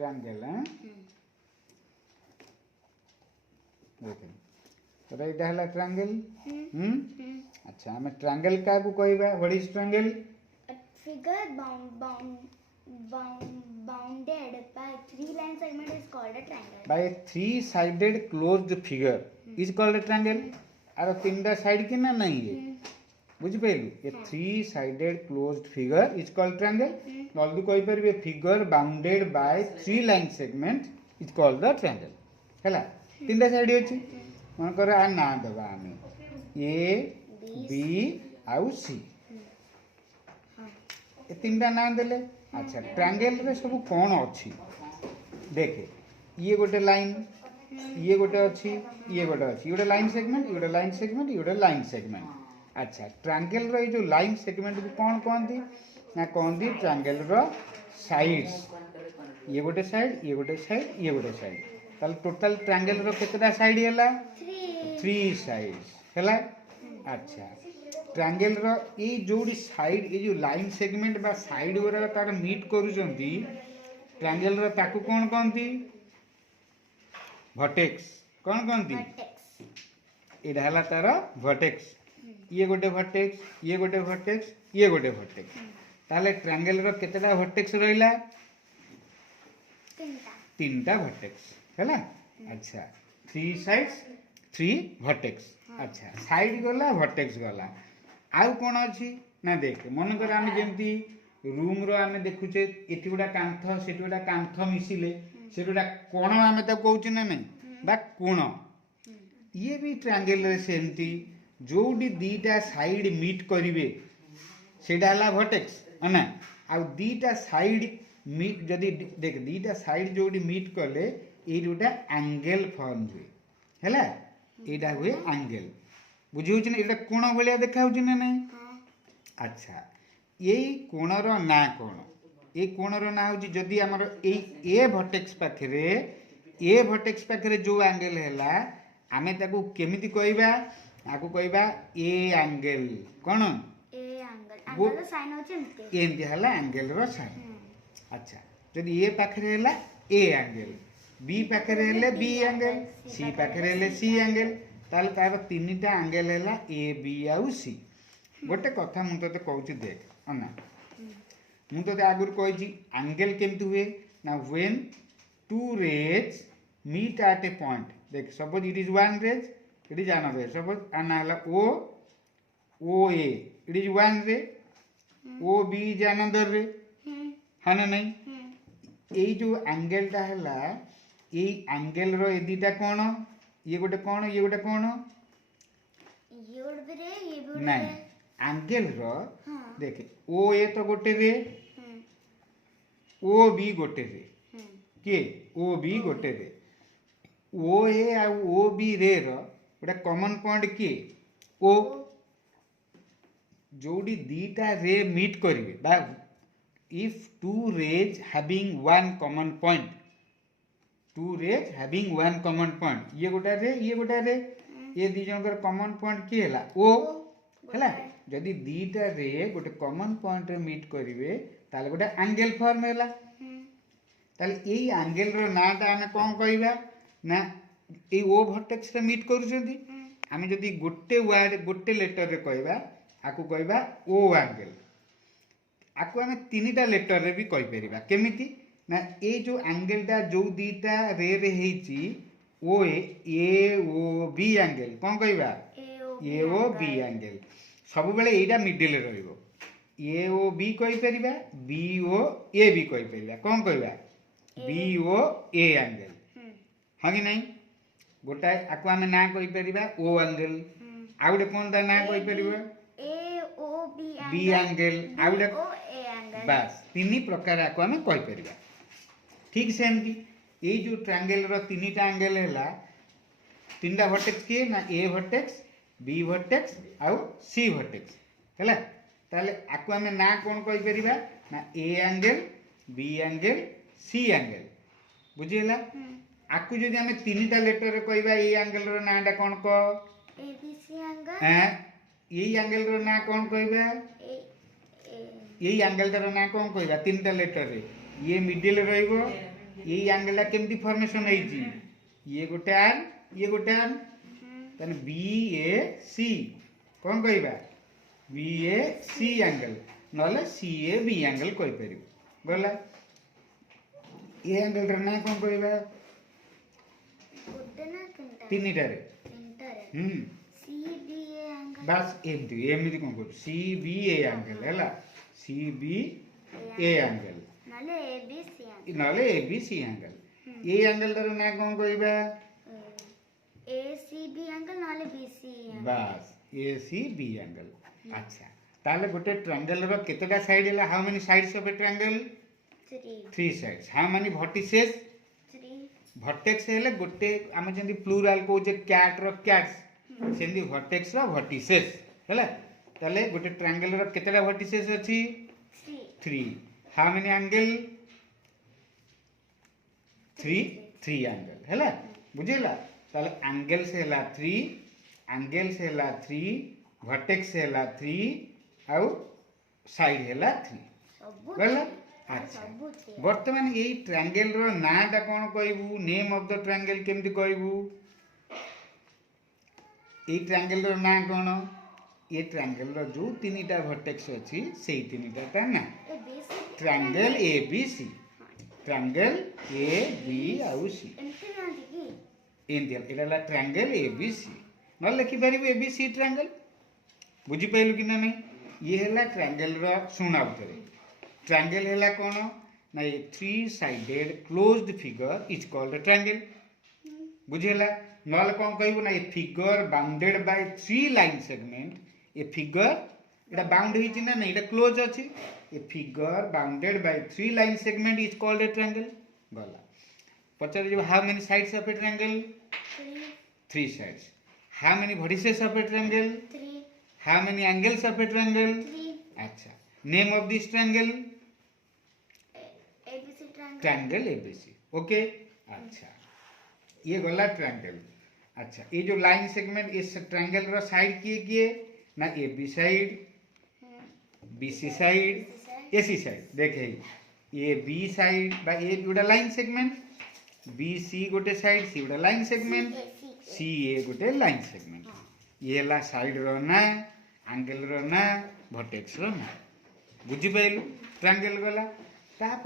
Triangle देखिए तो ये है ट्रायंगल अच्छा हमें ट्रायंगल क्या को कहबा what is triangle figure bounded by three line segment is called a triangle. by a three sided closed figure is called a triangle. आरो तीनटा साइड के ना नहीं है बुझ पेलु a three sided closed figure is called triangle जल्दी कहि परबे figure bounded by three line segment is called the triangle हैला तीनटा साइड अछि मन कर आ ना दबा हमें ए बी आउ सी ए तीनटा ना देले अच्छा ट्रायंगल रे सब कोन अछि देखे ये गोटे लाइन ये गोटे अच्छी ये गोटे अच्छी ये गोटे लाइन सेगमेंट ये गोटे लाइन सेगमेंट ये गोटे लाइन सेगमेंट अच्छा ट्रायंगल रो जो लाइन सेगमेंट को कौन कहती ना कहती ट्रायंगल रो साइड्स ये गोटे साइड ये गोटे साइड ये गोटे साइड ताल टोटल ट्रायंगल रो केतटा साइड हैला 3 साइड्स हैला अच्छा ट्रायंगल रो ये जोडी साइड ये जो लाइन सेगमेंट बा साइड गुरा तार मीट करूचंती ट्रायंगल रो ताकू कौन कहती वर्टेक्स कौन कहती एटा हला तार वर्टेक्स ये गोटे वर्टेक्स ये गोटे वर्टेक्स ये गोटे वर्टेक्स ताले ट्रायंगल रो केतेटा वर्टेक्स रहिला तीनटा वर्टेक्स हैला अच्छा थ्री साइड्स थ्री वर्टेक्स अच्छा साइड गला वर्टेक्स गला आउ कोन अछि ना देख मन कर आमे जेंती रूम रो आमे देखुचे एठी गोटा कांथ सेठी गोटा कांथ मिसिले से गोटा कोण आमे त कहउछ ना नहीं बा कोण ये भी ट्रायंगल रे सेमती जोडी दीटा साइड मीट करिवे सेडा हला वर्टेक्स अना आ दीटा साइड मीट जदी देख दीटा साइड जोडी मीट करले ए दुटा एंगल फॉर्म हुए हैला एडा हुए एंगल बुझिउछ ना एडा कोण भलिया देखाउछ ना नहीं अच्छा यही कोण रो ना कोण ए कोण रो ना होची जदी हमर ए वर्टेक्स पाखरे ए वर्टेक्स पाखरे जो एंगल हैला आमे ताकू केमिति कहबा आकू कहबा A angle cone A angle rho sine होची एंती हला एंगल रो साइन अच्छा जदी ए पाखरे हैला ए एंगल बी पाखरे हैले बी एंगल सी पाखरे हैले सी एंगल ताल तार तीनटा एंगल हैला ए बी आउ सी गोटे कथा मु तते कहउची देख अना मु तते आगुर कहजी एंगल केमति हुए ना when two rays meet at a point देख suppose it is one ray it is another suppose अना हला O A it is one ray O B is another रे हना नहीं ए जो एंगल ता हला ए एंगल रो ए दीटा कोन ये गोटे कोन ये गोटे कोन ये गोटे रे ये गोटे नहीं एंगल रो देख ओ ए तो गोटे रे ओ बी गोटे रे के ओ बी गोटे रे ओ ए आ ओ बी रे रो गोटे कॉमन पॉइंट के ओ जोडी दीटा रे मीट करिवे बा if two rays having one common point two rays having one common point ये गोटा रे ये दी जनकर कॉमन पॉइंट के हला ओ हला जदी दीटा रे गोटे कॉमन पॉइंट रे मीट करिवे ताले गोटे एंगल फॉर्म हैला ताले एई एंगल रो नाटा हमें कोन कहबा ना ए ओ वर्टेक्स रे मीट करूछंती हमें जदी गोटे वर्ड गोटे लेटर रे कहबा आकू कहबा ओ एंगल आकू हमें तीनटा लेटर रे भी कहि परिबा केमिति ना ए जो एंगल ता जो दीटा रे हेची ओ ए ओ बी एंगल कोन कहबा ए ओ बी एंगल सब बेले एटा मिडिल रे रहइबो ए ओ बी कहि परिबा बी ओ ए बी कहि परिबा कोन कहबा बी ओ ए एंगल हां कि नहीं गोटा आकु हमें ना कहि परिबा ओ एंगल आउडे कोन ता ना कहि परिबा ए ओ बी एंगल आउडे ओ ए एंगल बस तीन प्रकार आकु हमें कहि परिबा ठीक सेमती ए जो ट्रायंगल रो तीनटा एंगल हैला तीनटा वर्टेक्स के ना ए वर्टेक्स बी वर्टेक्स आउ सी वर्टेक्स हैला ताले आकु हमें ना कोन कहि परिबा ना A angle B angle C angle बुझिला आकु जदि हमें तीनटा लेटर रे कहबा ए एंगल रो नाटा कोन को ए बी सी एंगल हैं ए एंगल रो ना कोन कहबा ए एंगल रो ना कोन कहबा तीनटा लेटर रे ये मिडिल रहइबो ये एंगल केमती फॉर्मेशन होईची ये गोटे आर्म ये गोटे आर्म तने बी ए सी कौन कहबा बी ए सी एंगल नले सी ए बी एंगल कहि परिबो गला ये एंगल रे ना कौन कहबा गुड ना तिनटा तीनटा रे तिनटा सी बी ए एंगल बस एमती एमती कौन कर सी बी ए एंगल हैला सी बी ए एंगल नले ए बी सी एंगल नले ए बी सी एंगल ये एंगल रे ना कौन कहबा ए सी बी एंगल नले बी सी बस ए सी बी एंगल अच्छा ताले गोटे ट्रायंगल रो केतेटा साइड हैला how many sides of a triangle 3 sides how many vertices 3 vertex हैले गोटे हम जंदी प्लूरल को जे कैट रो कैट्स सेंदी वर्टेक्स रो वर्टिसेस हैला ताले गोटे ट्रायंगल रो केतेटा वर्टिसेस अछि 3 हाउ मेनी एंगल 3 एंगल हैला बुझिला ताले एंगल से हैला 3 एंगल से हैला 3 वर्टेक्स से हैला 3 आउ साइड हैला 3 सब बोला अच्छा वर्तमान यही ट्रायंगल रो नाटा कोन कहबू नेम ऑफ द ट्रायंगल केमति कहबू ए ट्रायंगल रो ना कोन ये ट्रायंगल रो जो तीनटा वर्टेक्स अछि सेही तीनटा ता ना triangle A B C triangle A B आउ सी एंडियल एला ट्रायंगल ए बी सी न लिखि परिबो ए बी सी ट्रायंगल बुझी पाइलु कि ना नहीं ये हैला ट्रायंगल रो सुना उतरे ट्रायंगल हैला कोन ना ये 3 sided closed figure is called a triangle बुझेला नल कोन कहबो ना ये figure bounded bye 3 line segment ये फिगर एटा बाउंड होइछि ना नहीं एटा क्लोज अछि ये figure bounded bye 3 line segment is called a triangle गला पचार जो how many sides of a triangle 3 sides how many vertices of a triangle 3 how many angles of a triangle 3 अच्छा name of this triangle ABC triangle ABC okay अच्छा ये गला triangle अच्छा ये जो line segment इस ट्रायंगल रो side किए ना A B side B C side A C side देखे ये बी साइड बा ए गोटा लाइन सेगमेंट बी सी गोटे साइड सी गोटा लाइन सेगमेंट सी ए गोटे लाइन सेगमेंट ये ला साइड रो ना एंगल रो ना वर्टेक्स रो ना बुझी पाइलु ट्रायंगल गला ता